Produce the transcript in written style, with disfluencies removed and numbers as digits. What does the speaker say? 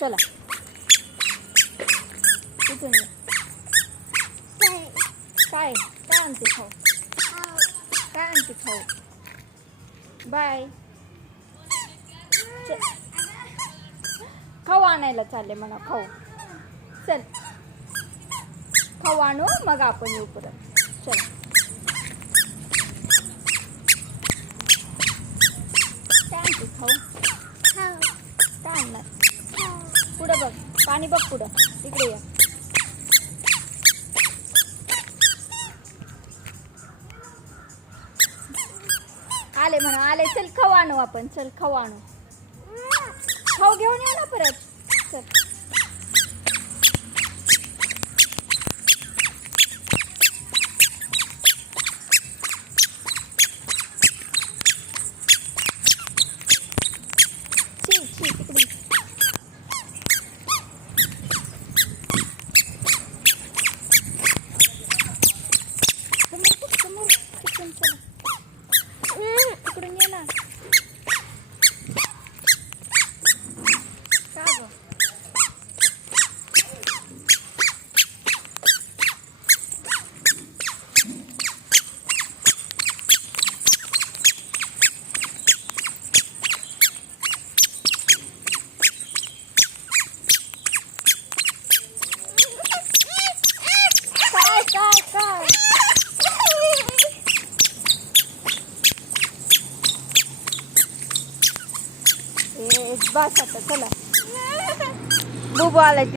चला कुठून काय काय आणते खाऊ काय आणते खाऊ बाय खाऊ आणायला चालले म्हणा खाऊ चल खाऊ आणू मग आपण येऊ परत चल काय आणते खाऊ काय आणणार पुढं बघ पाणी बघ पुढं इकडे या आले म्हणा आले चल खाऊ आणू आपण चल खाऊ आणू खाऊ घेऊन ये ना परत चल छी छी तिकडे समोर चला तिकडून ये ना का गं काय काय काय बस आता चला बुबू आलाय